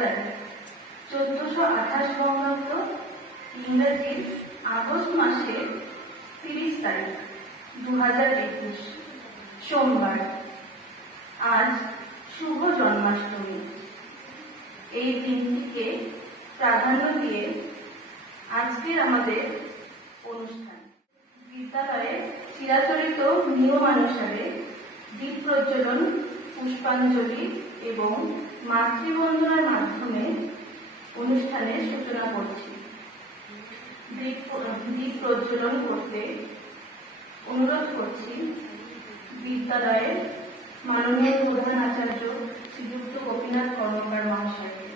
তারিখ 1428 বঙ্গাব্দ, ইংরেজি আগস্ট মাসের 30 তারিখ 2021, সোমবার। আজ শুভ জন্মাষ্টমী। এই দিনটিকে প্রাধান্য দিয়ে আজকের আমাদের অনুষ্ঠান। বিদ্যালয়ে চিরাচরিত নিয়মানুসারে দীপ প্রজ্বলন, পুষ্পাঞ্জলি এবং মাতৃবন্দনার মাধ্যমে অনুষ্ঠানের সূচনা করছি। দীপ প্রজ্বলন করতে অনুরোধ করছি বিদ্যালয়ের মাননীয় প্রধান আচার্য শ্রীযুক্ত গোপীনাথ কর্মকার মহাশয়কে।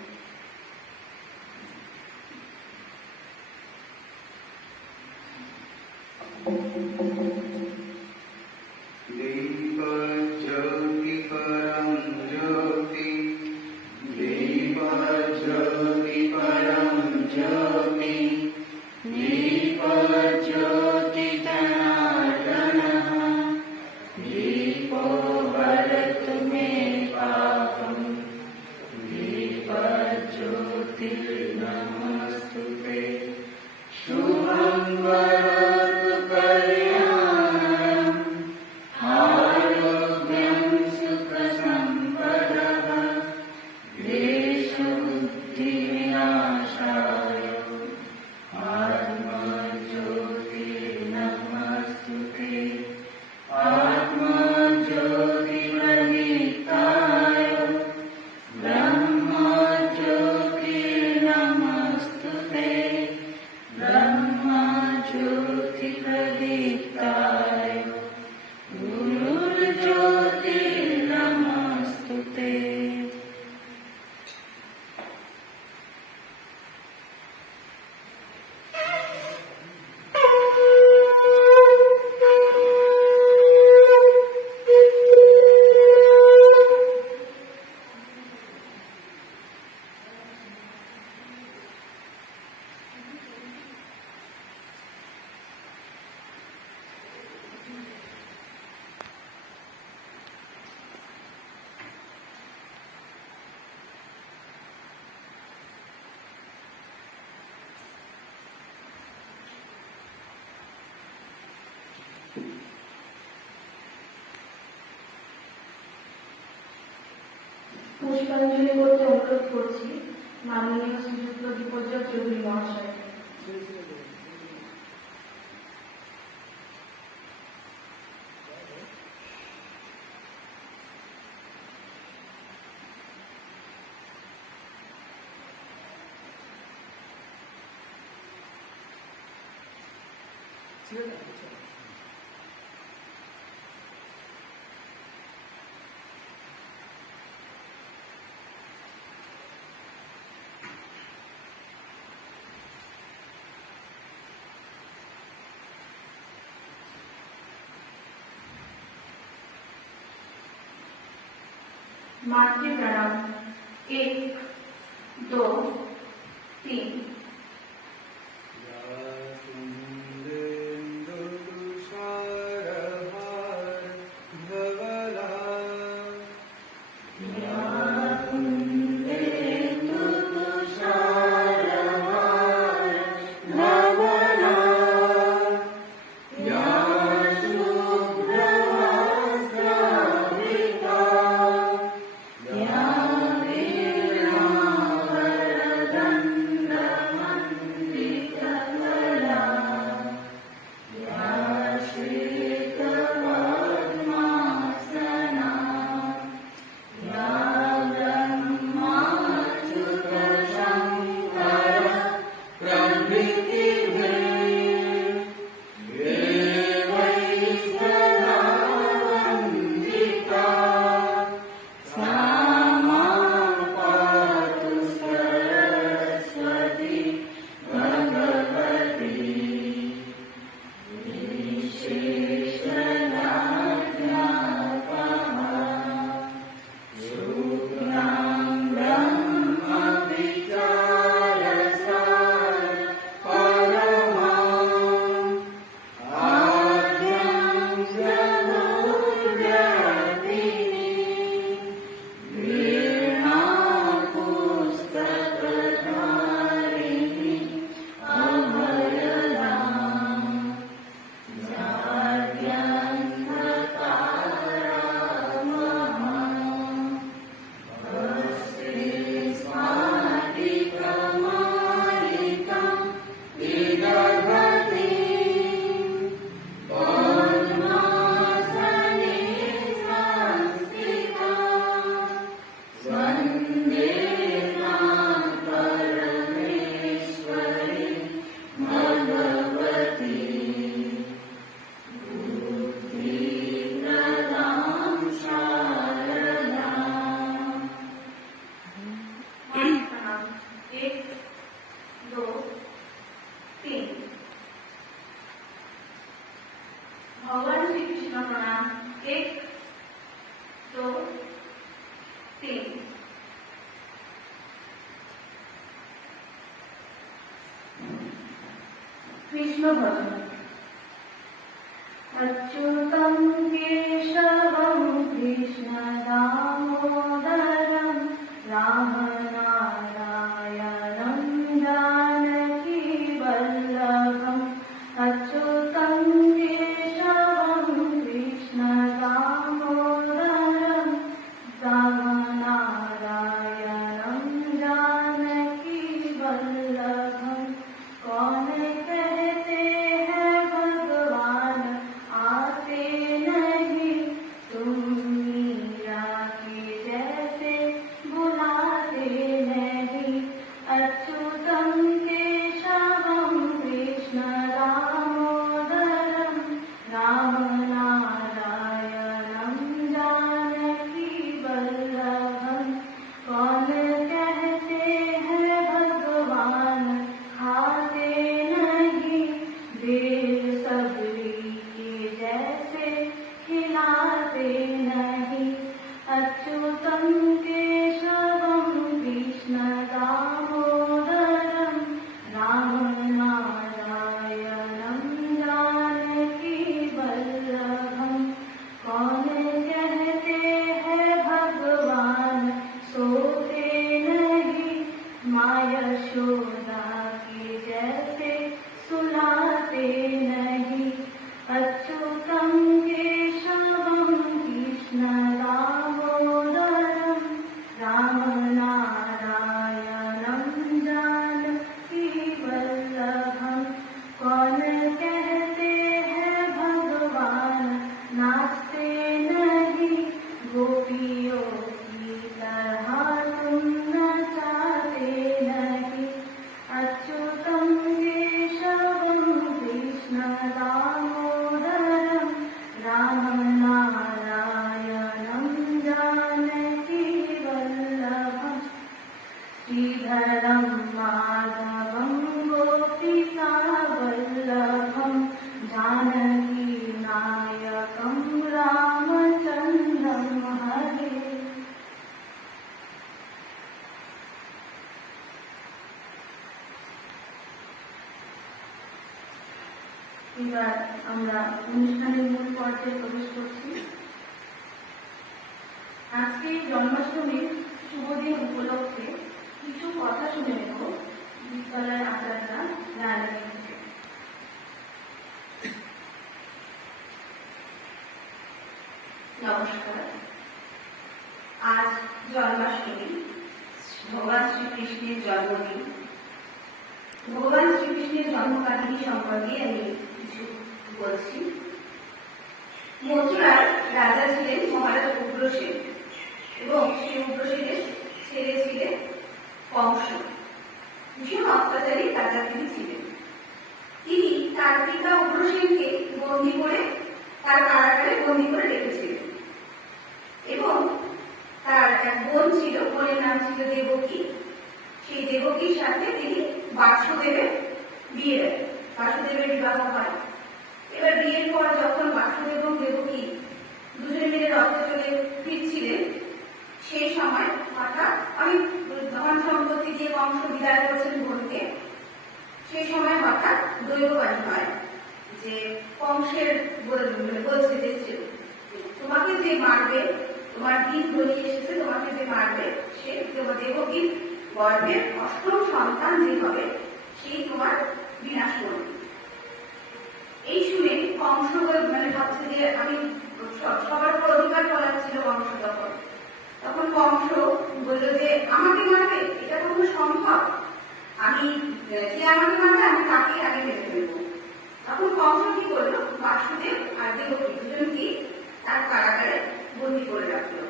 পুষ্পাঞ্জলি করতে অনুরোধ করছি মাননীয় শ্রীযুক্ত দীপজ্যোৎ চৌধুরী মহাশয়। मातृ प्रणाम। 1, 2, 3। কৃষ্ণ ভজন। अच्युतं केशवं कृष्ण दामोदरं रामनारायणं जानकी वल्लभम्। अच्युतं केशवं कृष्ण दामोदरं रामनारायणं जानकी वल्लभम्। कौन कहते हैं भगवान आते नहीं, तुम मीरा के जैसे बुलाते नहीं। अच्युतं केशवं कृष्ण दामोदरं रामनारायणं जानकी वल्लभम्। कौन कहते हैं भगवान खाते नहीं, बेल सबरी के जैसे खिलाते नहीं। अच्युतं केशवं कृष्ण दामोदरं रामनारायणं जानकी वल्लभम्। कौन कहते हैं भगवान सोते नहीं, माँ यशोदा के जैसे सुलाते नहीं। अच्युतं केशवं कृष्ण दामोदरं रामनारायणं जानकी वल्लभम्। कौन कहते हैं भगवान नाचते नहीं, गोपियों की तरह तुम नचाते नहीं। अच्युतं केशवं कृष्ण दामोदरं रामनारायणं जानकी वल्लभम्। श्रीधरं माधवं गोपिका वल्लभं जानकी नायकं रामचन्द्रं हरे। এবার আমরা অনুষ্ঠানের মূল পর্যায়ে প্রবেশ করছি। আজকে জন্মাষ্টমীর শুভ দিন উপলক্ষে কিছু কথা শুনে নেব বিদ্যালয়ের আচার্য রায়নী থেকে। নমস্কার। আজ জন্মাষ্টমী, ভগবান শ্রীকৃষ্ণের জন্মদিন। ভগবান শ্রীকৃষ্ণের জন্মকাহিনী সম্পর্কে আমি কিছু বলছি। মথুরার রাজা ছিলেন মহারাজ উগ্রসেন এবং সেই উগ্রসেনের ছেলে ছিলেন কংস। ভীষণ অত্যাচারী রাজা তিনি ছিলেন। তিনি তার পিতা উগ্রসেনকে বন্দী করে তার কারাগারে বন্দী করে রেখেছিলেন এবং তার এক বোন ছিল, বোনের নাম ছিল দেবকী। সেই দেবকীর সাথে তিনি বাসুদেবের বিবাহ হয়। এবার বিয়ের পর যখন বাসুদেব এবং দেবকী দুজনে মিলে রথে চলে ফিরছিলেন, সেই সময় হঠাৎ অনেক ধন সম্পত্তি দিয়ে কংস বিদায় করেছেন বোনকে। সেই সময় হঠাৎ দৈববাণী হয় যে কংসের বলছে যে তোমাকে যে মারবে, তোমার দিন ঘনিয়ে এসেছে, তোমাকে যে মারবে সে তোমার দেবকীর গর্ভের অষ্টম সন্তান যে হবে সেই তোমার বিনাশ করবে। এই শুনে কংস ভাবছে যে আমি সবার উপর অধিকার করাচ্ছিল কংস। তখন কংস বলল যে আমাকে মারবে, এটা কখনো সম্ভব? আমি যে আমাকে মারবে আমি তাকে আগে মেরে ফেলবো। তখন কংস কি করলো, বাসুদেব আর দেবকী দুজনকে তার কারাগারে বন্দী করে রাখলো।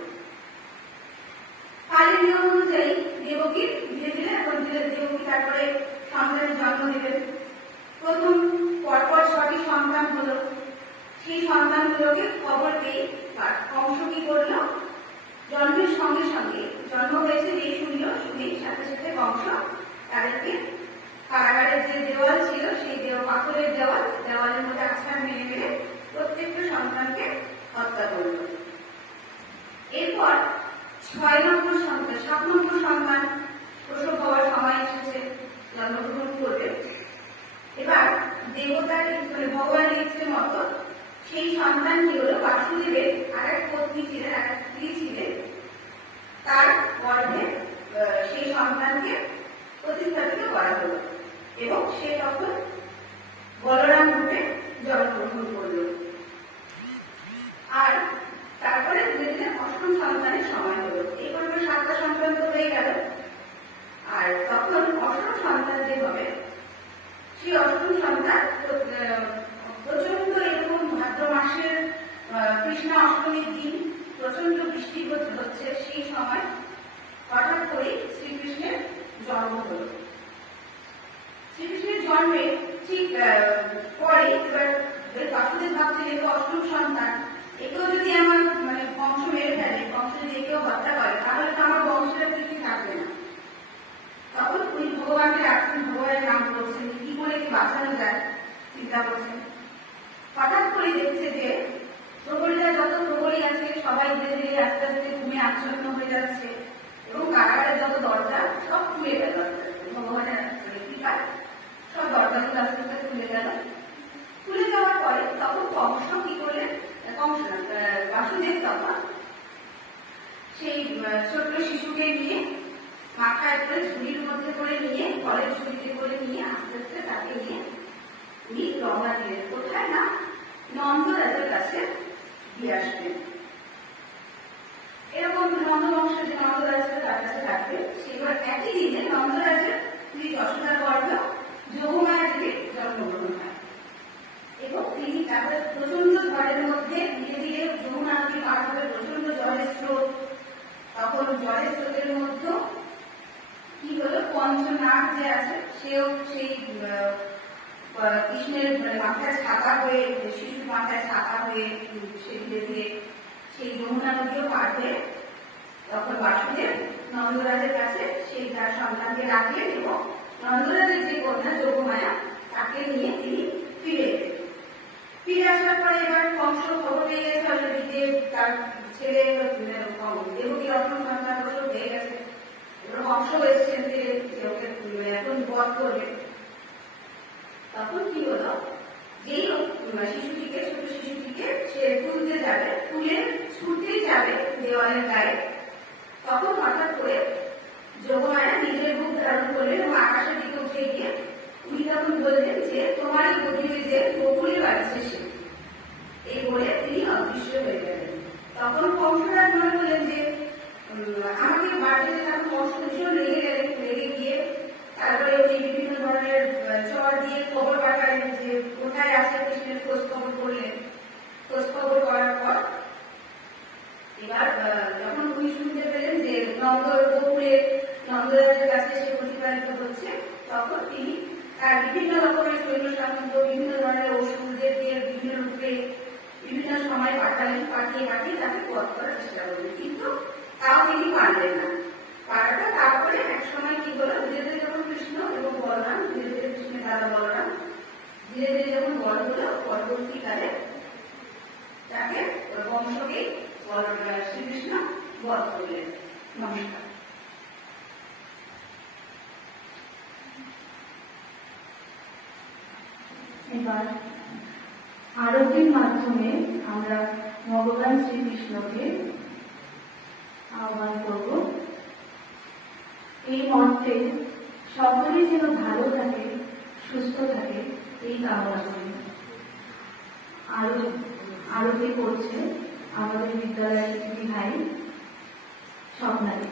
কালের নিয়ম অনুযায়ী দেবকীর ধীরে ধীরে দেবকী তারপরে সন্তানের জন্ম দেবেন। প্রথম পরপর 6টি সন্তান হলো। সেই সন্তানগুলোকে খবর পেয়ে কংস কি করলো, জন্মের সঙ্গে সঙ্গে জন্ম হয়েছে এই শুনলো, শুনে সাথে সাথে কংস তাদেরকে কারাগারের যে দেওয়াল ছিল সেই পাথরের দেওয়ালের মধ্যে আছাড় মেরে মেরে প্রত্যেকটা সন্তানকে হত্যা করল। এরপর 7 নম্বর সন্তান প্রসব হওয়ার সময় এসেছে, জন্মগ্রহণ করবে। এবার দেবতার মানে ভগবানের ইচ্ছে মতো সেই সন্তান কি হলো, বাসুদেবের আর এক পত্নী ছিলেন, আর এক স্ত্রী ছিলেন, তার গর্ভে সেই সন্তানকে প্রতিস্থাপিত করা হলো এবং সে তখন বলরাম রূপে জন্মগ্রহণ করল। আর তারপরে ধীরে ধীরে অষ্টম সন্তানের সময় হলো। এই পর্বে 7টা সন্তান তো হয়ে গেল। আর তখন অষ্টম সন্তান যে হবে, সেই অষ্টম সন্তান প্রচন্ড এরকম ভাদ্র মাসের কৃষ্ণ অষ্টমীর দিন প্রচন্ড বৃষ্টি হচ্ছে, সেই সময় হঠাৎ করে শ্রীকৃষ্ণের জন্ম হল। শ্রীকৃষ্ণের জন্মে ঠিক পরে এবার বাসুদেব ভাবছিলেন অষ্টম সন্তান, একেও যদি আমার মানে বংশ মেরে ফেলে, বংশ যদি একেও হত্যা করে, তাহলে তো আমার বংশের পৃথিবী থাকবে না। তখন উনি ভগবানকে ডাকছেন, ভগবানের নাম করছেন, কি করে কি বাঁচানো যায় চিন্তা করছেন। হঠাৎ করে দেখছে যে প্রহরীরা যত প্রহরী আছে সবাই ধীরে ধীরে আস্তে আস্তে ঘুমে আচ্ছন্ন হয়ে যাচ্ছে এবং কারাগারের যত দরজা সব খুলে গেল। ভগবানের কৃপায় সব দরজাগুলো আস্তে আস্তে খুলে গেল। খুলে যাওয়ার পরে তখন কংস কি করলেন, কংস বাসুদেব তখন সেই ছোট্ট শিশুকে নিয়ে মাথায় করে ঝুড়ির মধ্যে করে নিয়ে, ফলের ঝুড়িতে করে নিয়ে আস্তে আস্তে তাকে নিয়ে উনি রওনা দিলেন। কোথায় না, নন্দরাজের কাছে দিয়ে আসবেন। এরকম নন্দবংশের যে নন্দরাজকে তার কাছে রাখবে। সেবার একই দিনে নন্দরাজের স্ত্রী যশোদার গর্ভে যোগমায়া থেকে জন্মগ্রহণ হয় এবং তিনি তাদের প্রচন্ড ঝড়ের মধ্যে ধীরে ধীরে যমুনা নদী পার হবে, প্রচন্ড জলের স্রোত। তখন জলের স্রোতের মধ্যে কি হলো, পঞ্চনাগ যে আছে সেও সেই কৃষ্ণের মাথায় ছাতা হয়ে, শিশুর মাথায় ছাতা হয়ে সে ধীরে ধীরে সেই যমুনা নদীও পার হয়ে তখন বাসুদেব নন্দরাজের কাছে সেই তার সন্তানকে রাখলেন এবং নন্দরাজের যে কন্যা যোগমায়া তাকে নিয়ে তিনি ফিরে এলেন। ফিরে আসার পরে এবার কংস খবর পেয়ে গেছে অলরেডি যে তার ছেলে দেবকী অষ্টম সন্তান বছর হয়ে গেছে। এবার কংস এসেছেন যে ওকে এখন বধ করবে। তখন কি হলো, যেই শিশুটিকে, ছোট শিশুটিকে সে তুলতে যাবে, তুলে ছুটতেই যাবে দেওয়ালের গায়ে, তখন হঠাৎ করে যোগমায়া নিজের রূপ ধারণ করলেন এবং আকাশের দিকে উঠে গিয়ে উনি তখন বললেন যে তোমারই গভীরে যে বকুলে বাড়ছে সে, এই বলে তিনি অদৃশ্য হয়ে গেলেন। তখন কংসরাজ মনে করলেন যে আমাকে বাড়িতে তখন কংস ভীষণ লেগে গেলেন, লেগে গিয়ে তারপরে উনি বিভিন্ন ধরনের চর দিয়ে খবর পাঠালেন যে কোথায় আছে কৃষ্ণের খোঁজ খবর করলেন। খোঁজ খবর করার পর এবার যখন উনি শুনতে পেলেন যে বকুলের নন্দরাজের কাছে সে প্রতিপালিত হচ্ছে, তখন তিনি তার বিভিন্ন রকমের সৈন্য সামন্ত, বিভিন্ন ধরনের ওষুধদের দিয়ে বিভিন্ন রূপে বিভিন্ন সময় পাঠালেন, পাঠিয়ে পাঠিয়ে তাকে বধ করার চেষ্টা করলেন, কিন্তু তাও তিনি পারলেন না। পারাটা তারপরে এক সময় কি হলো, ধীরে ধীরে যখন কৃষ্ণ এবং বলরাম, ধীরে ধীরে কৃষ্ণের দাদা বলরাম ধীরে ধীরে যখন বড় হলো, পরবর্তীকালে তাকে বংশকেই শ্রীকৃষ্ণ বধ করলেন। নমস্কার। এবার আরতির মাধ্যমে আমরা ভগবান শ্রীকৃষ্ণকে আহ্বান করব। এই মন্ত্রে সকলেই যেন ভালো থাকে, সুস্থ থাকে, এই কামনা করি। আরতি করছে আমাদের বিদ্যালয়ের দিদি ভাই স্বপ্নালী।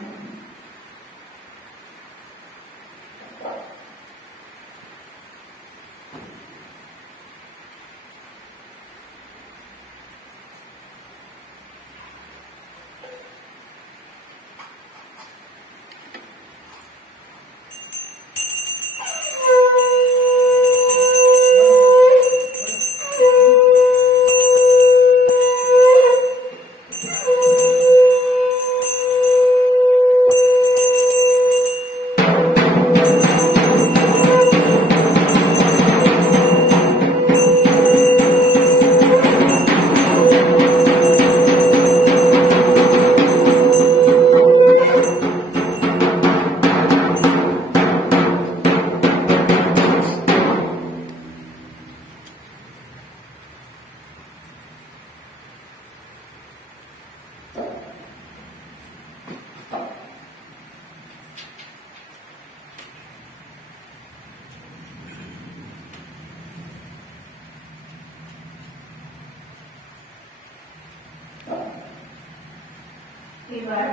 এবার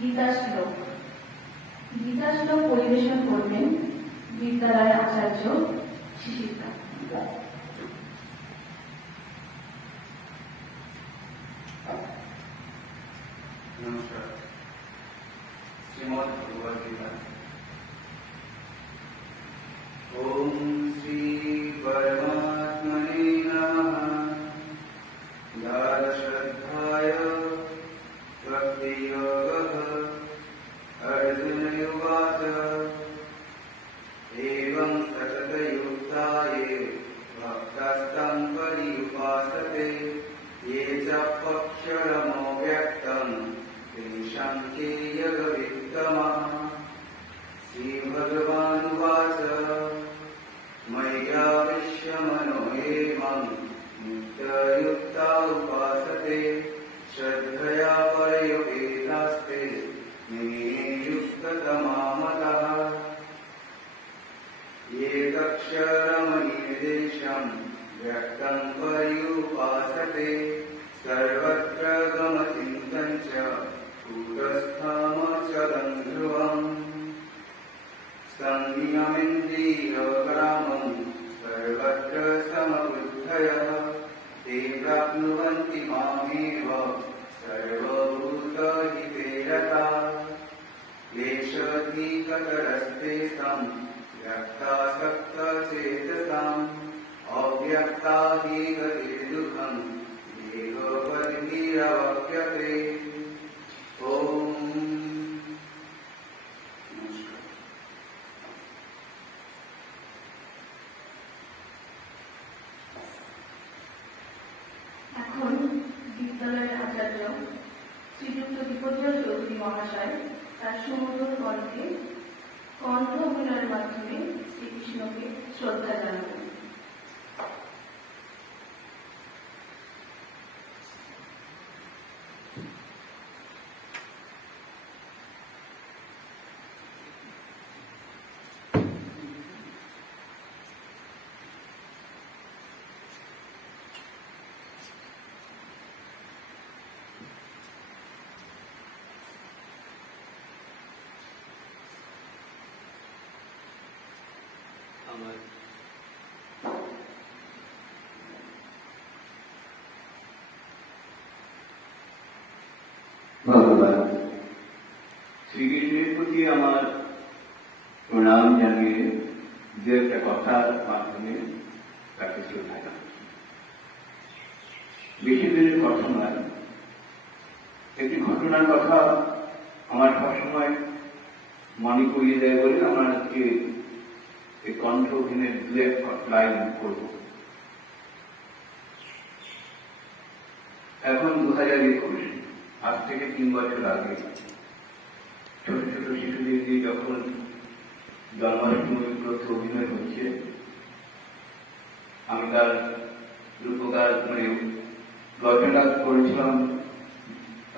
গীতা শ্লোক পরিবেশন করবেন বিদ্যালয়ের আচার্য শিশিকা। नमस्कार। श्रीमद् भगवद गीता। ओम श्री परमात्मने नमः। द्वादशाध्याय भक्तियोगः। अर्जुन उवाच एवं सततयुक्ता ये भक्तास्तं पर्युपासते ये च पक्षरमो व्यक्तं तेषां के यगवित्तमः। श्रीभगवानुवाच मय्याविश्य मनो ये मां नित्ययुक्ता उपासते श्रद्धया परयोपेतास्ते मे युक्ततमा मतः। ये तक्षरमनिर्देशं व्यक्तं पर्युपासते सर्वत्र गमचिन्तं च कूटस्थमचलं ध्रुवम्। संयमेन्द्रियग्रामं सर्वत्र समबुद्धयः ते प्राप्नुवन्ति मामेव सर्वभूतहिते रताः। क्लेशोऽधिकतरस्तेषां व्यक्तासक्तचेतसाम् अव्यक्ता हि गतिर्दुःखम् देहवद्भिरवप्यते। ओम नमस्कार। এখন বিদ্যালয়ের আচার্য শ্রীযুক্ত বিপর্যয় চৌধুরী মহাশয় তার সুমধুর কণ্ঠে কণ্ঠ অভিনয়ের মাধ্যমে শ্রীকৃষ্ণকে শ্রদ্ধা জানাবেন। আমার ভগবান শ্রীকৃষ্ণের প্রতি আমার প্রণাম জানিয়ে যে একটা কথার মাধ্যমে তাকে শ্রদ্ধা জানাচ্ছি। বেশি দিনের কথা নয়, একটি ঘটনার কথা আমার সবসময় মনে করিয়ে দেয় বলে আমার আজকে এই কণ্ঠ অভিনয়ের দু এক লাইন করব। এখন 2021, আজ থেকে 3 বছর আগে ছোট ছোট শিশুদের দিয়ে যখন জন্মাষ্টমী উপলক্ষে অভিনয় হচ্ছে, আমি তার রূপকার রচনা করেছিলাম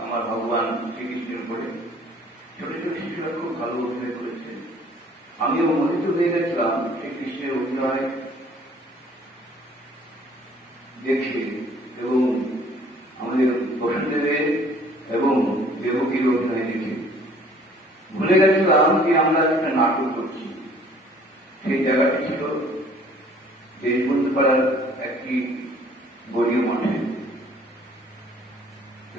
আমার ভগবান শ্রীকৃষ্ণের উপরে। ছোট ছোট শিশুরা খুব ভালো অভিনয় করেছে। আমিও মোহিত হয়ে গেছিলাম শ্রীকৃষ্ণের অভিনয় দেখে এবং আমাদের বসুদেবের এবং দেবকীর অভিনয় দেখে ভুলে গেছিলাম যে আমরা একটা নাটক করছি। সেই জায়গাটি ছিল দেশবন্ধুপাড়ার একটি গড়ীয় মঠে।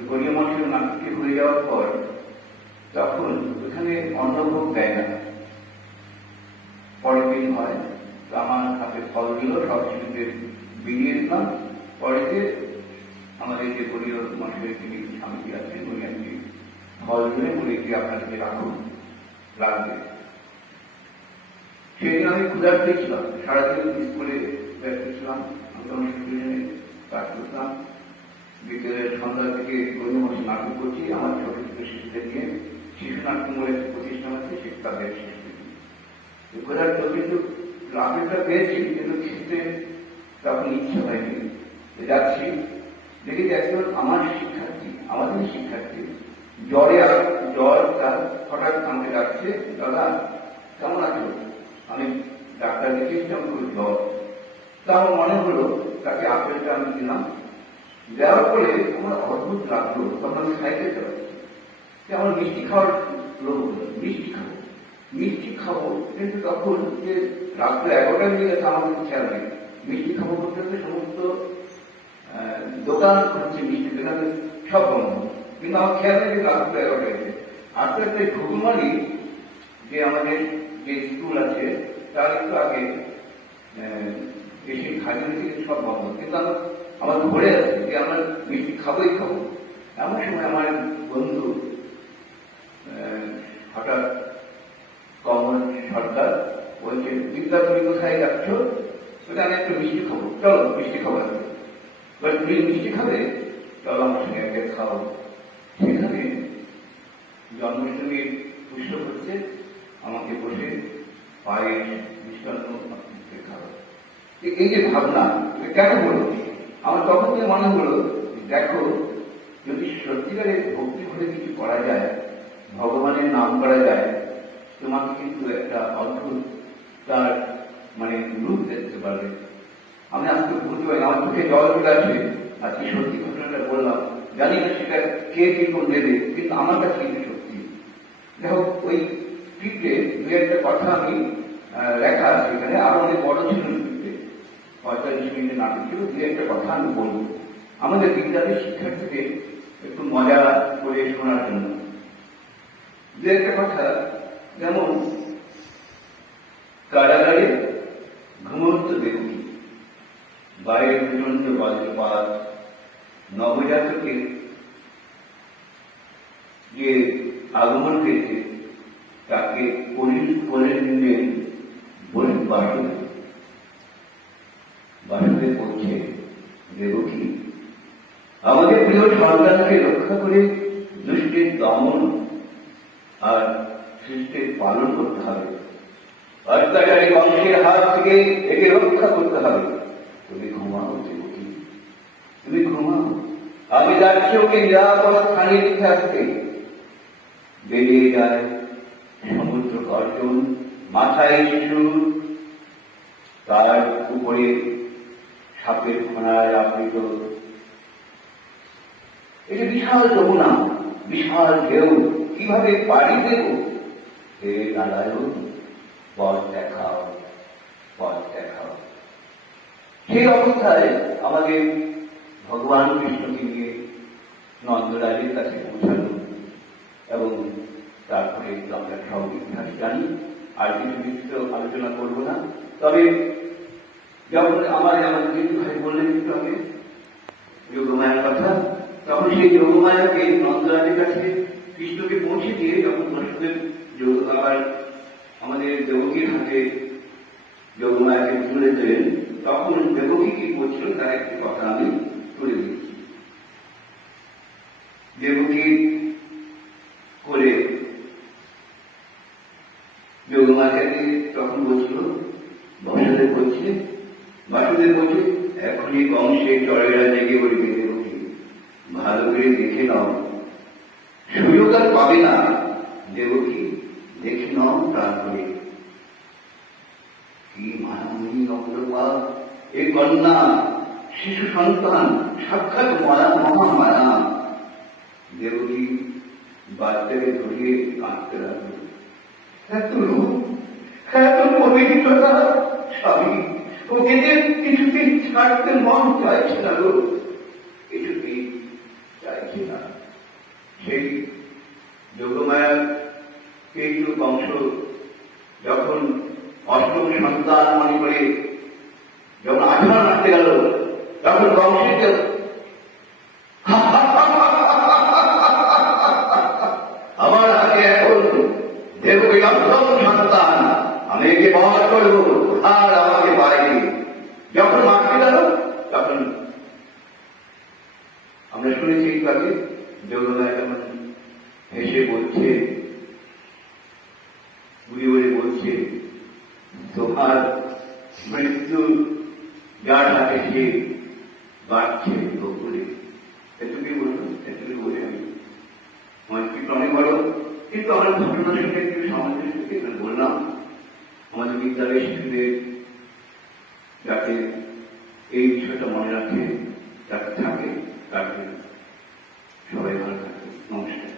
গড়ীয় মঠের নাটকটি হয়ে যাওয়ার পর তখন ওখানে অন্নভোগ দেয় না, পরের দিন হয়। আমার হাতে ফল দিল, সব শিশুদের বিলিয়ে দিলাম। পরেতে আমাদের যে গড়ীয় মঠের যিনি স্বামীজি আছেন উনি একটি ফল দিলেন, উনি কি আপনাদেরকে রাখুন, লাগবে। সেদিন আমি ক্ষুধার পেয়েছিলাম, সারাদিন স্কুলে ব্যস্ত ছিলাম, আমি স্কুলে কাজ করতাম। বিকেলের সন্ধ্যা থেকে গড়ীয় মঠে নাটক করছি আমার ছোট ছোট শিশুদের নিয়ে। শিশু নাট্য বলে একটি প্রতিষ্ঠান আছে, সে তাদের শিশুদের ক্ষুধার কিন্তু লাভটা পেয়েছি, কিন্তু খেতে তখন ইচ্ছে হয়নি। যাচ্ছি, দেখি একজন আমার শিক্ষার্থী, আমাদের শিক্ষার্থী জ্বর তার হঠাৎ আমাকে ডাকছে, দাদা কেমন আছো? আমি ডাক্তার দেখিয়েছি, আমি খুব জ্বর। তা আমার মনে হলো তাকে আপেলটা আমি দিলাম। দেওয়ার পরে আমার অদ্ভুত লাগলো, তখন আমি সাইকেল চালাচ্ছি। যে আমার মিষ্টি খাওয়ার লোক হলো, মিষ্টি খাবো, কিন্তু তখন যে রাত্রে 11টা বেজে গেছে আমার কিন্তু খেয়াল নেই। মিষ্টি খাবো করতে হলে সমস্ত দোকান হচ্ছে মিষ্টি দোকানে সব বন্ধ, কিন্তু আমার খেয়াল নেই যে রাত্রে 11টা গেছে। আস্তে আস্তে ঘুঘুমারি যে আমাদের যে স্কুল আছে তার একটু আগে এসে খাদ্য থেকে সব বন্ধ, কিন্তু আমার ধরে আছে যে আমরা মিষ্টি খাবোই খাবো। এমন সময় আমার বন্ধু হঠাৎ কমল সরকার বলছে, বিদ্যা তুমি কোথায় যাচ্ছ? বলে আমি একটু মিষ্টি খাবো, চলো মিষ্টি খাবো। বলে তুমি মিষ্টি খাবে, চলো আমার সঙ্গে একে খাও। সেখানে জন্মাষ্টমীর উৎসব হচ্ছে, আমাকে বসে পায়েস মিষ্টান্ন খাওয়া। এই যে ভাবনা কেন বলো, আমার তখন যে মনে হলো, দেখো যদি সত্যিকারের ভক্তি করে কিছু করা যায়, ভগবানের নাম করা যায়, তোমাকে কিন্তু একটা অদ্ভুত তার মানে রূপ দেখতে পারবে। আমি আজকে বুঝতে পারি, আমার চোখে জল চলে আসে। আজকে সত্যি ঘটনাটা বললাম, জানি না সেটা কে কি করে দেবে, কিন্তু আমার কাছে কিন্তু সত্যি। দেখো ওই স্ক্রিপ্টে দু একটা কথা আমি লেখা আছে, এখানে আরো অনেক বড় ছিল স্ক্রিপ্টে, 45 মিনিটের নাটক ছিল। দু একটা কথা আমি বলবো আমাদের বিদ্যালয়ের শিক্ষার্থীদের একটু মজা করে শোনার জন্য। দু একটা কথা, যেমন কারাগারে ঘুমন্ত দেবী, বাইরে প্রচন্ড বজ্রপাত, নবজাতকের যে আগমন পেয়েছে তাকে করে নিলেন বলেন বাসুদেব বলছে, দেবকী আমাদের প্রিয় সন্তানকে রক্ষা করে দুষ্টের দমন আর সৃষ্টির পালন করতে হবে, অত্যাচারী বংশের হাত থেকে একে রক্ষা করতে হবে। তুমি ঘুমাও দেবকী, তুমি ঘুমাও, আমি যাচ্ছি ওকে নিরাপদ স্থানে রেখে আসতে। বেরিয়ে যায় সমুদ্র গর্জন, মাথায় শিশু, তার উপরে সাপের ফোনায় আবৃত। এটা বিশাল যমুনা, বিশাল ঢেউ, কিভাবে পাড়ি দেব? হে নারায়ণ, পথ দেখাও, পথ দেখাও। সেই অবস্থায় আমাদের ভগবান কৃষ্ণকে নিয়ে নন্দরাজের কাছে পৌঁছানো, এবং তারপরে আমরা সব ইতিহাস জানি, আর কিছু বিস্তৃত আলোচনা করবো না। তবে যখন আমাদের দিদি ভাই বললেন একটু আগে যোগমায়ার কথা, তখন সেই যোগমায়াকে নন্দরাজের কাছে কৃষ্ণকে পৌঁছে দিয়ে যখন বসুদেব আবার আমাদের দেবকীর হাতে যোগমায়াকে তুলে দিলেন, তখন দেবকী কি বলছিল তার একটি কথা আমি তুলে দিচ্ছি। দেবকী করে যোগমায়াকে তখন বলছিল, বাসুদেব বলছে এখনই কংসে চড়েরা জেগে উঠবে দেবকী, ভালো করে দেখে নাও, সুযোগ আর পাবে না দেবকী, দেখে নাও প্রাণ করে। কি মানবী অপরূপা এ কন্যা, শিশু সন্তান, সাক্ষাৎ মায়া, মহামায়া। দেবকী বাচ্চাকে ধরিয়ে কাঁদতে লাগলো, এত রূপ, এত পবিত্রতা, স্বামী ওকে যে কিছুতেই ছাড়তে মন চাইছে না গো, কিছুতেই চাইছে না। সেই যোগমায়ার কেতু বংশ যখন অষ্টম সন্তান মনে করে যখন 18 মারতে গেল, তখন বংশীকে আমার হাতে এখন দেবকী অষ্টম সন্তান, আমি একে বহন করবো আর আমাকে বাইরে। যখন মারতে গেল তখন আমরা শুনেছি এইভাবে যোগমায়া যখন হেসে বলছে, বুড়ি বুড়ি বলছে, তোমার মৃত্যু যার হাতে সে বাড়ছে বলে, এটুকুই বলবো, এটুকুই বলে আমি আমার কিন্তু অনেক বড়। কিন্তু আমার ঘটনার সঙ্গে একটু সামঞ্জস্য বললাম, আমাদের বিদ্যালয়ের শিশুদের যাতে এই বিষয়টা মনে রাখে, যাতে থাকে, তাকে সবাই ভালো থাকে। নমস্কার।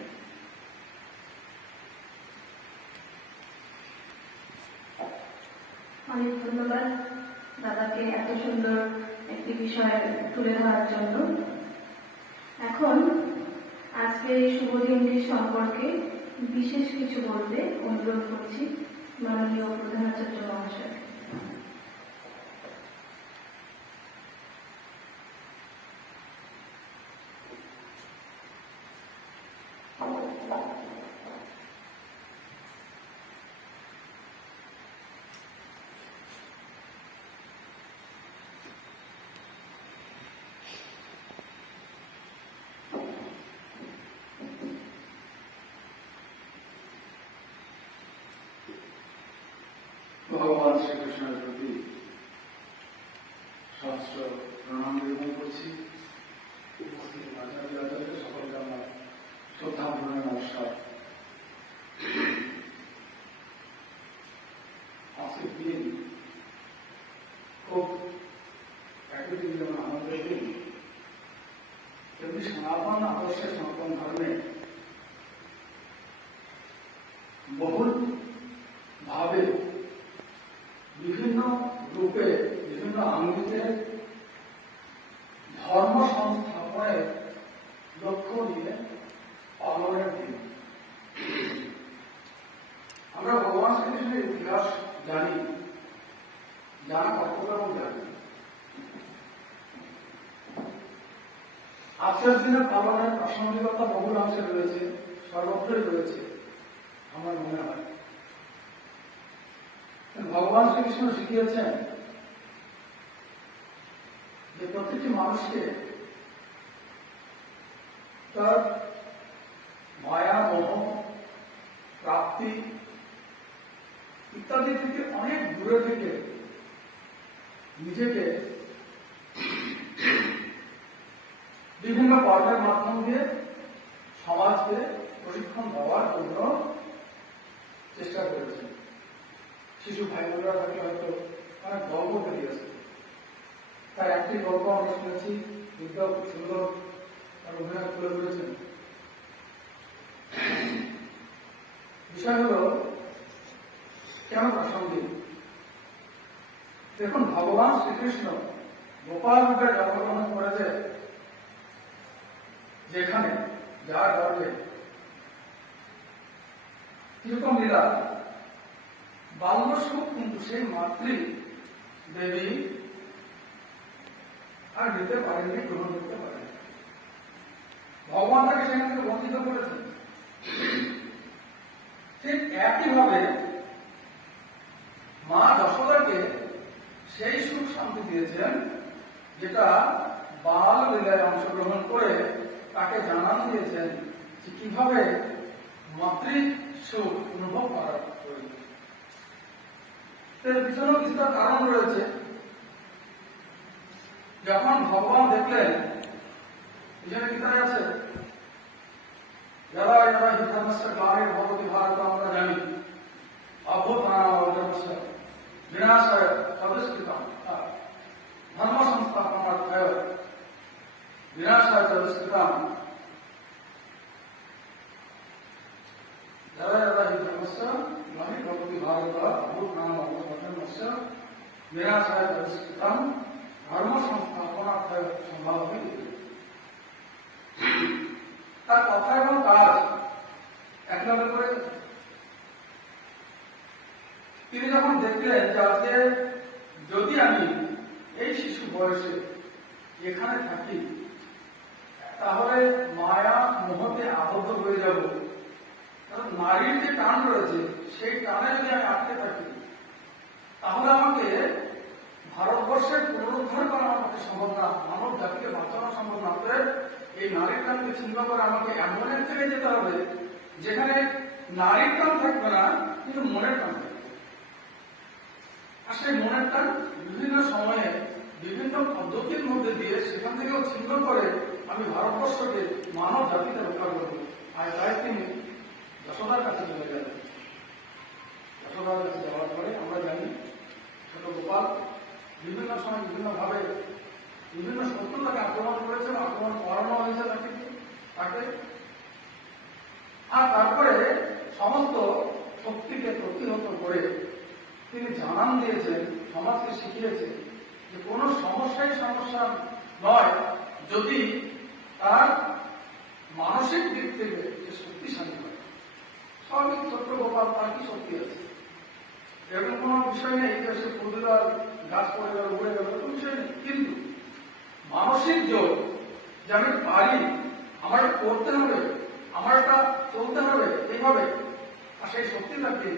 অনেক ধন্যবাদ দাদাকে এত সুন্দর একটি বিষয় তুলে ধরার জন্য। এখন আজকের এই শুভ দিনটি সম্পর্কে বিশেষ কিছু বলতে অনুরোধ করছি মাননীয় প্রধানাচার্য মহাশয়। ভগবান শ্রীকৃষ্ণের প্রতি সহস্র প্রণাম নিবেদন করছি। উপস্থিত আচার্য আচার্য সকলকে আমার শ্রদ্ধা ভরে নমস্কার। আজকের দিন খুব একদিন যেমন আনন্দের দিন, তেমনি সনাতন আদর্শে সনাতন ধর্মে বহুল ভাবে বিভিন্ন রূপে বিভিন্ন আঙ্গিকে ধর্ম সংস্থাপনের লক্ষ্য নিয়ে পালনের দিন। আমরা ভগবান শ্রীকৃষ্ণের ইতিহাস জানি, জানা কর্তব্য জানি। আজকের দিনে পালনের প্রাসঙ্গিকতা বহুল অংশে রয়েছে, সর্বত্রই রয়েছে আমার মনে হয়। ভগবান শ্রীকৃষ্ণ শিখিয়েছেন যে প্রত্যেকটি মানুষকে তার মায়া, মোহ, প্রাপ্তি ইত্যাদি থেকে অনেক দূরে থেকে নিজেকে বিভিন্ন কর্মের মাধ্যম দিয়ে সমাজকে প্রশিক্ষণ দেওয়ার জন্য চেষ্টা করেছেন। শিশু ভাই বোনরা থাকলে হয়তো অনেক গল্প বেরিয়েছে, তার একটি গল্প আমরা শুনেছি, বিদ্যা খুব সুন্দর তার অভিনয় তুলে ধরেছেন। বিষয় হল কেন প্রাসঙ্গিক। দেখুন, ভগবান শ্রীকৃষ্ণ গোপাল রূপে জন্মগ্রহণ করেছে যেখানে যার গর্ভে কিরকম লীলা। বাল্যসুখ কিন্তু সেই মাতৃ দেবী আর নিতে পারেননি, গ্রহণ করতে পারেন। ভগবান তাকে সেখান থেকে বঞ্চিত করেছেন। ঠিক একইভাবে মা যশোদাকে সেই সুখ শান্তি দিয়েছেন যেটা বাল লীলায় অংশগ্রহণ করে তাকে জানান দিয়েছেন যে কিভাবে মাতৃ সুখ অনুভব করা প্রয়োজন। এর পিছনেও কিছুটা কারণ রয়েছে। যখন ভগবান দেখলেন, পিছনে গীতায় আছে যারা যারা হিতামস্য গ্লানির ভবতি ভারত, আমরা জানি অভূতনামস্য বিনাশায় সদস্কৃতম ধর্ম সংস্থাপনার্থায় বিনাশায় সদস্কৃতম যারা যারা হিতামস্য গ্লানির ভবতি ভারত অভূতনামস্য বিনাশায় সদস্কৃতম ধর্ম সংস্থাপনার্থায় সম্ভাবনা। তার কথা এবং কাজ একভাবে করে তিনি যখন দেখলেন যে আজকে যদি আমি এই শিশু বয়সে এখানে থাকি তাহলে মায়া মোহতে আবদ্ধ হয়ে যাব। কারণ নারীর যে টান রয়েছে সেই টানে যদি আমি আটকে থাকি তাহলে আমাকে ভারতবর্ষের পুনরুদ্ধার করা আমার পক্ষে সম্ভব না, মানব জাতিকে বাঁচানো সম্ভব না। এই নারীর টানকে ছিন্ন করে আমাকে এমন এক জায়গায় যেতে হবে যেখানে নারীর টান থাকবে না, কিন্তু মনের টান থাকবে। আর সেই মনের টান বিভিন্ন সময়ে বিভিন্ন পদ্ধতির মধ্যে দিয়ে সেখান থেকেও ছিন্ন করে আমি ভারতবর্ষকে মানব জাতিকে রক্ষা করবো। আর তাই তিনি যশোদার কাছে চলে গেলেন। যশোদার কাছে যাওয়ার পরে আমরা জানি ছোট গোপাল বিভিন্ন সময় বিভিন্ন ভাবে বিভিন্ন শত্রু তাকে আক্রমণ করেছে, আক্রমণ করানো হয়েছে তাকে। আর তারপরে সমস্ত শক্তিকে প্রতিহত করে তিনি জানান দিয়েছেন সমাজকে শিখিয়েছে যে কোনো সমস্যাই সমস্যা নয় যদি তার মানসিক দিক থেকে যে শক্তিশালী হয়। স্বাভাবিক ছোট্ট গোপাল তার কি শক্তি আছে? এরকম কোনো বিষয় নেই যে সে প্রতিবার গাছ পড়ে গেল উড়ে গেল, কোনো বিষয় নেই। কিন্তু মানসিক জোর যে আমি পারি, আমার করতে হবে, আমার এটা চলতে হবে এইভাবে, আর সেই শক্তি তাকে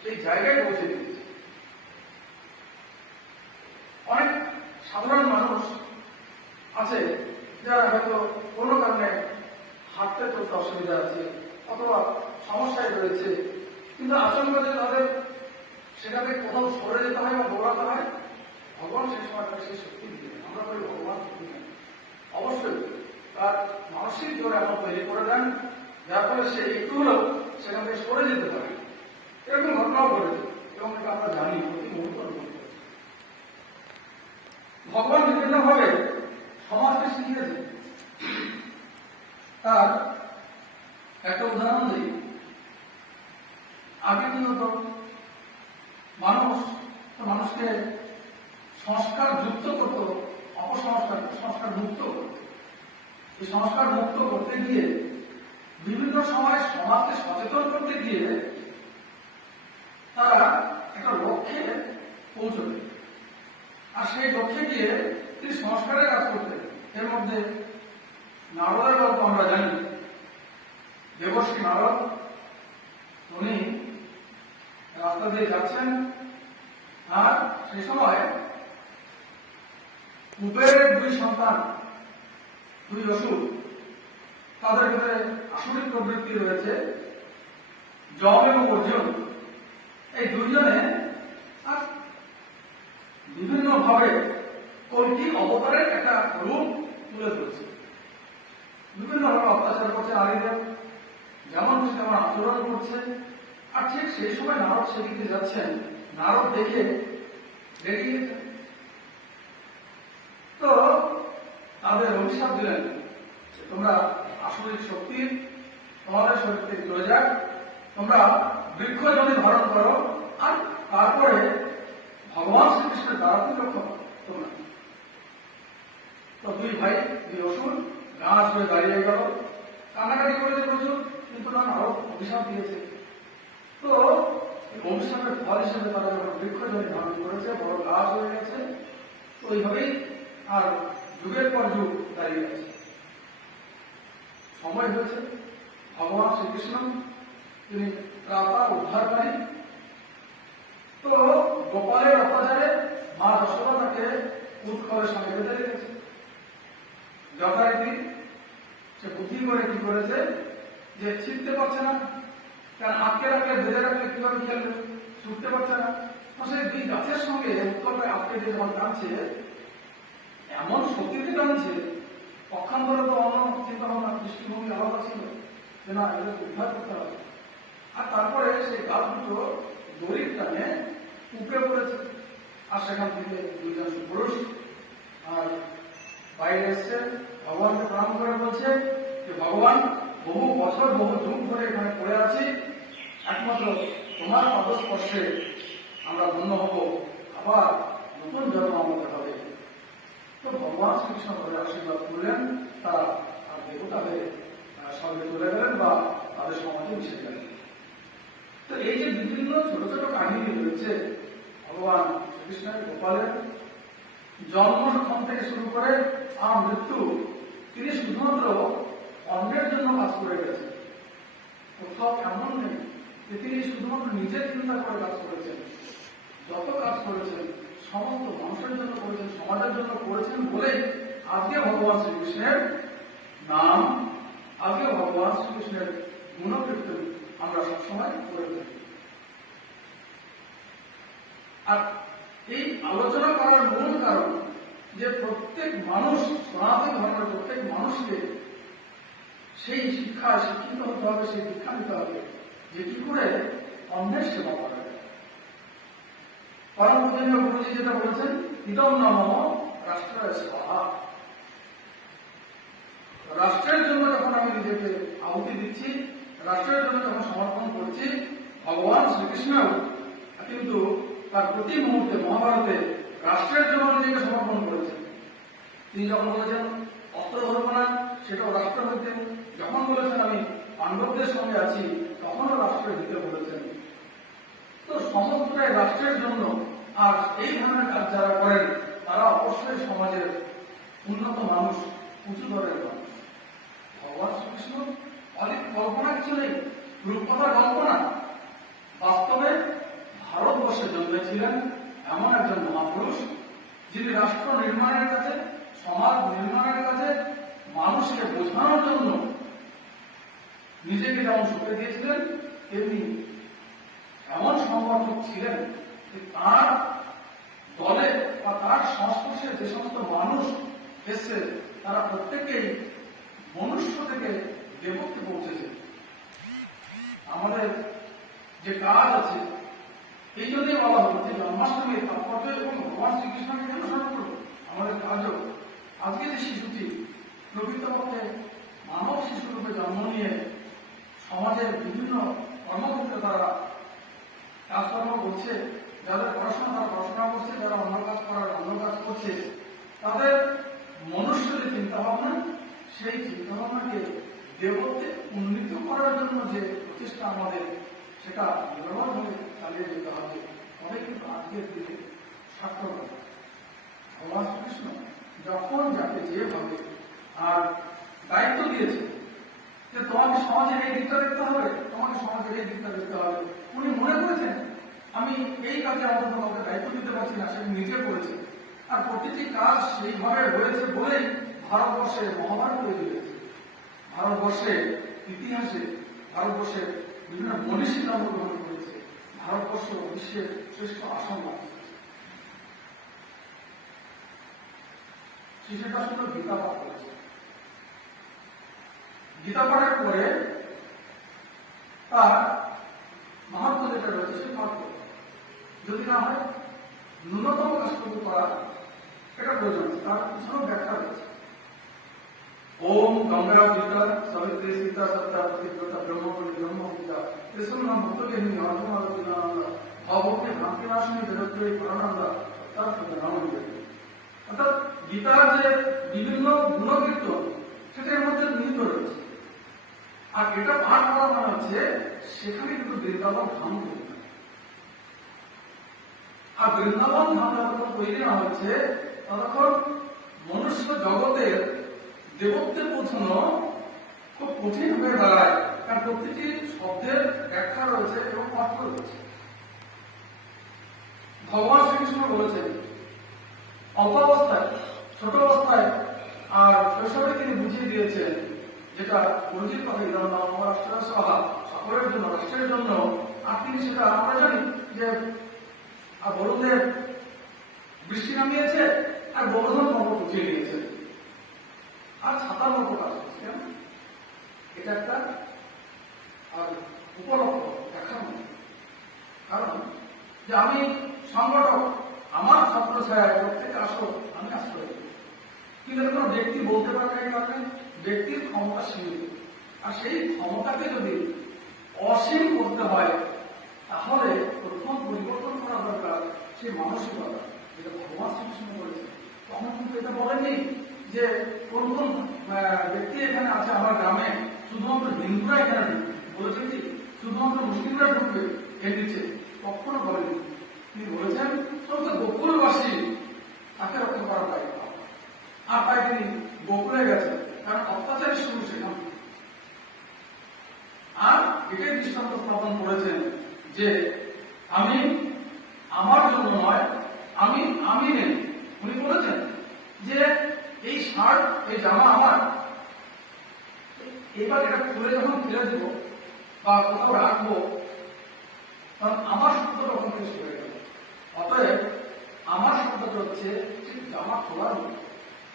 সেই জায়গায় পৌঁছে দিয়েছে। অনেক সাধারণ মানুষ আছে যারা হয়তো কোনো কারণে হাঁটতে চলতে অসুবিধা আছে অথবা সমস্যায় রয়েছে, কিন্তু আচমকা যে তাদের সেখানে কোথাও সরে যেতে হয় বা দৌড়াতে হয়, ভগবান সেই সময় তাকে সেই শক্তি দিয়ে দেন। আমরা বলি ভগবান শক্তি দেন, অবশ্যই তার মানসিক জোর এমন তৈরি করে দেন যার ফলে সে একটু হলেও সেখান থেকে সরে যেতে পারে। এরকম ঘটনাও ঘটেছে এবং এটা আমরা জানি প্রতি মুহূর্ত অনুভব করছি। ভগবান বিভিন্নভাবে সমাজকে শিখিয়েছে। তার একটা উদাহরণ দিই। আগে কি হতো, মানুষকে সংস্কার যুক্ত করতো, অপসংস্কার সংস্কার মুক্ত করতো। এই সংস্কার মুক্ত করতে গিয়ে বিভিন্ন সময় সমাজকে সচেতন করতে গিয়ে তারা একটা লক্ষ্যে পৌঁছবে, আর সেই লক্ষ্যে গিয়ে তিনি সংস্কারের কাজ করতেন। এর মধ্যে নারদের গল্প আমরা জানি। দেবশ্রী নারদ উনি রাস্তা দিয়ে যাচ্ছেন, আর সেই সময় কুবেরের দুই সন্তান, দুই অসুর, তাদের ভিতরে আসরিক প্রবৃত্তি রয়েছে, যম এবং অর্জুন। এই দুইজনে বিভিন্ন ভাবে কল্কি অবতারের একটা রূপ তুলে ধরেছে। বিভিন্ন ভাবে অত্যাচার করছে নারীদের, যেমন খুশি তেমন আচরণ করছে। আর ঠিক সেই সময় নারদ সেদিকে যাচ্ছেন, নারদ দেখে রেগে গেছেন, তো তাদের অভিশাপ দিলেন, তোমরা আসরিক শক্তি তোমাদের শরীর থেকে চলে যাক, তোমরা বৃক্ষ যদি ধারণ করো, আর তারপরে ভগবান শ্রীকৃষ্ণের দ্বারা রক্ষা তোমরা। তো দুই ভাই, দুই অসুর গাছ হয়ে দাঁড়িয়ে গেল, কান্নাকাটি করেছে প্রচুর, কিন্তু না আরো অভিশাপ দিয়েছে। তো অভিশাপের ফল হিসেবে তারা যখন বৃক্ষ জমি ধারণ করেছে, বড় গাছ হয়ে গেছে, তো এইভাবেই আর যুগের পর যুগ দাঁড়িয়ে গেছে। সময় হয়েছে ভগবান শ্রীকৃষ্ণ তিনি ত্রাতা উদ্ধারকারী। তো গোপালের অত্যাচারে মা যশোদা তাকে উৎকলের সঙ্গে বেঁধে রেখেছে। যথারীতি সে বুদ্ধি করে কি করেছে যে ছিটতে পারছে না, কারণ আটকে রাখলে বেঁধে রাখলে কিভাবে খেলবে, ছুটতে পারছে না। তো সেই দুই গাছের সঙ্গে উৎকলটাকে আটকে দিয়ে যখন টানছে, এমন শক্তিতে টানছে, পক্ষান্তরে তো অন্য চিন্তা ভাবনা দৃষ্টিভঙ্গি আলাদা ছিল যে না এদের উদ্ধার করতে হবে। আর তারপরে সেই গাছ দুটো দড়ির টানে উপড়ে পড়েছে, আর সেখান থেকে দুইজন পুরুষ আর বাইরে এসছে, ভগবানকে প্রণাম করে বলছে যে ভগবান, বহু বছর বহু যুগ ধরে এখানে পড়ে আছি, একমাত্র তোমার পদস্পর্শে আমরা ধন্য হব, আবার নতুন জন্ম আমাদের হবে। তো ভগবান শ্রীকৃষ্ণ তাদের আশীর্বাদ করলেন, তারা আর দেবতা হয়ে সঙ্গে চলে গেলেন বা তাদের সমাজে মিশে গেলেন। তো এই যে বিভিন্ন ছোট ছোট কাহিনী রয়েছে ভগবান শ্রীকৃষ্ণের, গোপালের জন্মক্ষণ থেকে শুরু করে আর মৃত্যু, তিনি শুধুমাত্র অন্যের জন্য কাজ করে গেছেন। কোথাও এমন নেই যে তিনি শুধুমাত্র নিজের চিন্তা করে কাজ করেছেন। যত কাজ করেছেন সমস্ত মানুষের জন্য করেছেন, সমাজের জন্য করেছেন বলেই আজকে ভগবান শ্রীকৃষ্ণের নাম, আজকে ভগবান শ্রীকৃষ্ণের গুণকীর্তন আমরা সবসময় করে থাকি। আর এই আলোচনা করার মূল কারণ যে প্রত্যেক মানুষ, সনাতন ধর্মের প্রত্যেক মানুষকে সেই শিক্ষায় শিক্ষিত হতে হবে, সেই দীক্ষা নিতে হবে যে কি করে অন্যের সেবা করা যায়। পরম পূজনীয় গুরুজি যেটা বলেছেন, ইদম নম রাষ্ট্র স্বাহা। রাষ্ট্রের জন্য যখন আমি নিজেকে আহুতি দিচ্ছি, রাষ্ট্রের জন্য যখন সমর্পণ করছি, ভগবান শ্রীকৃষ্ণ কিন্তু তার প্রতি মুহূর্তে মহাভারতে রাষ্ট্রের জন্য নিজেকে সমর্পণ করেছেন। তিনি যখন বলেছেন অস্ত্র ধরবো না, সেটাও রাষ্ট্র হইতে, যখন বলেছেন আমি পাণ্ডবদের সঙ্গে আছি, তখনও রাষ্ট্রের হিতে বলেছেন। তো সমস্তটাই রাষ্ট্রের জন্য। আর এই ধরনের কাজ যারা করেন তারা অবশ্যই সমাজের উন্নত মানুষ, উঁচু দরের মানুষ। ভগবান শ্রীকৃষ্ণ অনেক কল্পনা কিছু নেই, রূপকথার কল্পনা। বাস্তবে ভারতবর্ষে জন্মেছিলেন এমন একজন মহাপুরুষ, যিনি রাষ্ট্র নির্মাণের কাছে, সমাজ নির্মাণের কাছে, মানুষকে বোঝানোর জন্য নিজেকে যেমন সঁপে দিয়েছিলেন, তেমনি এমন সমর্থক ছিলেন যে তার দলে বা তার সংস্পর্শে যে সমস্ত মানুষ এসছে তারা প্রত্যেকেই মনুষ্য থেকে দেবত্বে পৌঁছেছে। আমাদের যে কাজ আছে, এই জন্যই বলা হলো যে জন্মাষ্টমীর তাৎপর্য এবং ভগবান শ্রীকৃষ্ণকে কেন স্মরণ করবো। আমাদের কাজও আজকে যে শিশুটি প্রকৃতপক্ষে মানব শিশু রূপে জন্ম নিয়ে সমাজের বিভিন্ন কর্মক্ষেত্রে তারা কাজকর্ম করছে, যাদের পড়াশোনা তারা পড়াশোনা করছে, যারা অন্য কাজ করার অন্য কাজ করছে, তাদের মনুষ্য যে চিন্তাভাবনা, সেই চিন্তাভাবনাকে দেবত্বে উন্নীত করার জন্য যে প্রচেষ্টা আমাদের, সেটা নিরবভাবে চালিয়ে যেতে হবে। তবে কিন্তু আজকের দিনে সার্থক হবে। ভগবান শ্রীকৃষ্ণ যখন যাকে যেভাবে আর দায়িত্ব দিয়েছে যে তোমাকে সমাজের এই দিকটা দেখতে হবে, তোমাকে সমাজের এই দিকটা দেখতে হবে, উনি মনে করেছেন আমি এই কাজে আমাদের তোমাকে দায়িত্ব দিতে পারছি না, সে নিজে করেছে। আর প্রতিটি কাজ সেইভাবে হয়েছে বলেই ভারতবর্ষে মহাভারত তৈরি হয়েছে। ভারতবর্ষের ইতিহাসে ভারতবর্ষের বিভিন্ন মনীষী জন্মগ্রহণ করেছে। ভারতবর্ষ বিশ্বের শ্রেষ্ঠ আসন লাভ করেছে। শিশুটা শুধু গীতা পাঠ করেছে। গীতা পাঠের পরে তার মাহাত্ম যেটা রয়েছে সে পাঠ করবে। যদি না হয় ন্যূনতম কাজটুকু করা এটা প্রয়োজন, তার পিছনেও ব্যাখ্যা রয়েছে। ওম গঙ্গা গীতা সবিত্রী সীতা সত্তা প্রতিব্রতা ব্রহ্মপতি ব্রহ্মবিদ্যা কৃষ্ণ নাম ভক্তকেহিনী অর্থমানন্দ ভগবতী ভ্রান্তিনাশনী জগত্রয়ী পরানন্দ তার নাম দিবে। অর্থাৎ গীতার যে বিভিন্ন গুণকীর্তন সেটার মধ্যে নিহিত রয়েছে। আর এটা পাঠ করা মানে হচ্ছে সেখানে কিন্তু বৃন্দাবন ধাম তৈরি হয়। আর বৃন্দাবন ধাম যতক্ষণ তৈরি না হচ্ছে ততক্ষণ মনুষ্য জগতের দেবত্বে পৌঁছানো খুব কঠিন হয়ে দাঁড়ায়। কারণ প্রতিটি শব্দের ব্যাখ্যা রয়েছে এবং অর্থ রয়েছে। ভগবান শ্রীকৃষ্ণ বলেছেন অল্প অবস্থায়, ছোট অবস্থায় আর শৈশবে তিনি বুঝিয়ে দিয়েছেন, যেটা গুরুজির কথা রাষ্ট্র সভা সকলের জন্য, রাষ্ট্রের জন্য। আর তিনি সেটা আমরা জানি যে বড়দের বৃষ্টি নামিয়েছে আর বড়ধন পর্বত উঠিয়ে নিয়েছে আর ছাতার মতো কাজ করছে। এটা একটা আর উপলক্ষ দেখার মতো। কারণ যে আমি সংগঠক, আমার ছাত্র ছায়া প্রত্যেকে আসো, আমি আশ্রয় দিই। কিন্তু কোনো ব্যক্তি বলতে পারবে এই কারণে ব্যক্তির ক্ষমতা সীমিত। আর সেই ক্ষমতাকে যদি অসীম করতে হয় তাহলে প্রথম পরিবর্তন করা দরকার সেই মানসিকতা, যেটা ভগবান শ্রীকৃষ্ণ বলেছে। তখন কিন্তু এটা বলেনি যে কোন কোন ব্যক্তি এখানে আছে আমার গ্রামে, শুধুমাত্র হিন্দুরা এখানে ঢুকবে, বলেছেন কি শুধুমাত্র মুসলিমরা ঢুকবে এর নিচে, কখনো বলেনি। তিনি বলেছেন সমস্ত গোকুলবাসী তাকে রক্ষা করার দায়িত্ব। আর তাই তিনি গোকুলে গেছেন, কারণ অত্যাচারের শুরু সেখান। আর এটাই দৃষ্টান্ত স্থাপন করেছেন যে আমি আমার জন্য নয়, আমি নেই। উনি বলেছেন যে এই শার্ট, এই জামা আমার, এবার এটা খুলে যখন ফেলে দেব বা কোথাও রাখবো, কারণ আমার শব্দটা ওখান থেকে শুরু হয়ে গেল। অতএব আমার শব্দটা হচ্ছে ঠিক জামা খোলার মতো।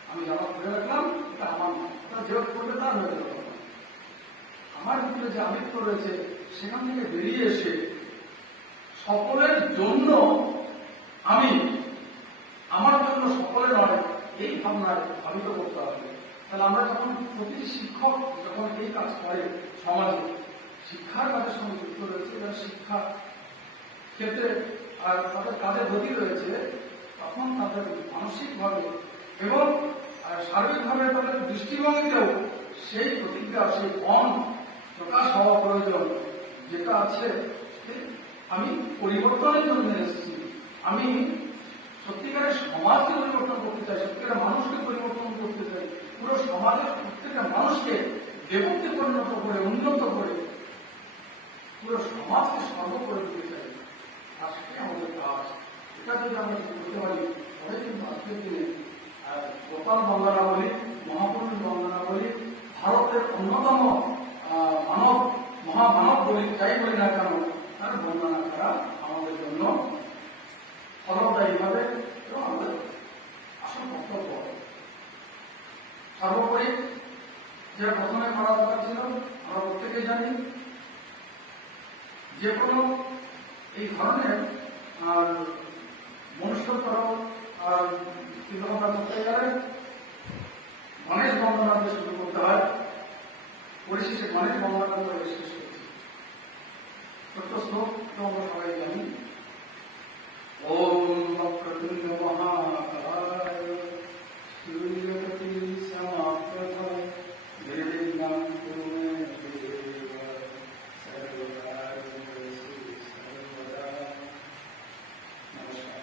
আমি জামা খুলে রাখলাম, এটা আমার নয়, যে করবে তার হয়ে গেল। আমার ভিতরে যে আমিত্ব রয়েছে সেখান থেকে বেরিয়ে এসে সকলের জন্য আমি, আমার জন্য সকলে নয়, এই ভাবনায় ভাবিত করতে হবে। তাহলে আমরা যখন প্রতিটি শিক্ষক যখন এই কাজ করে সমাজে শিক্ষার কাজের সঙ্গে যুক্ত রয়েছে, শিক্ষা ক্ষেত্রে আর তাদের কাজে গতি রয়েছে, তখন তাদের মানসিকভাবে এবং সার্বিকভাবে তাদের দৃষ্টিভঙ্গিতেও সেই প্রতিজ্ঞা, সেই মন প্রকাশ হওয়া প্রয়োজন, যেটা আছে আমি পরিবর্তনের জন্য এসেছি, আমি সত্যিকারের সমাজকে পরিবর্তন করতে চাই, সত্যিকারের মানুষকে পরিবর্তন করতে চাই, পুরো সমাজের প্রত্যেকটা মানুষকে দেবত্বে পরিণত করে, উন্নত করে পুরো সমাজকে সর্ব করে দিতে চাই। আর সেটাই আমাদের কাজ। এটা যদি আমরা করতে পারি, তবে কিন্তু আজকের দিনে গোপাল বন্দনাবলী, মহাপুরুষ বন্দনাবলী, ভারতের অন্যতম মানব, মহামানব বলি, যাই বলি না কেন, তার বন্দনা করা আমাদের জন্য ফলদায়ী হবে এবং আমাদের আসল কর্তব্য। সর্বোপরি যে প্রথমে করা দরকার ছিল, আমরা প্রত্যেকেই জানি, যে কোনো এই ধরনের মনুষ্যতর আর চিন্তাভাবনা করতে গেলে গণেশ বন্দনা দিয়ে শুরু করতে হয়, পরিশেষে গণেশ বন্দনা করে শেষ করছি। ছোট্ট শ্লোক তো আমরা সবাই জানি, ওম বক্রতুণ্ড মহাকায় সূর্যকোটি সমাপ্রভ নির্বিঘ্नं কুরু মে দেব সর্বকার্যেষু সর্বদা। নমস্কার।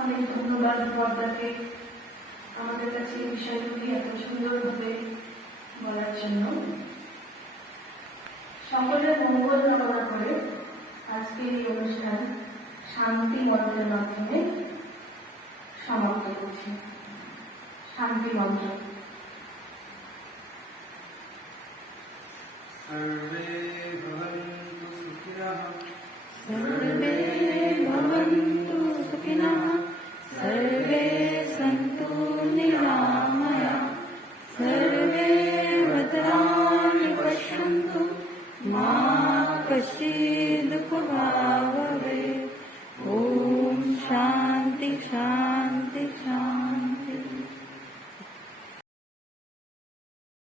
অনেক ধন্যবাদ পর্দাকে আমাদের কাছে এই বিষয়গুলি এত সুন্দরভাবে বলার জন্য। সকলের মঙ্গল কামনা করে আজকের এই অনুষ্ঠান শান্তি মন্ত্রের মাধ্যমে সমাপ্ত করছি। শান্তি মন্ত্র।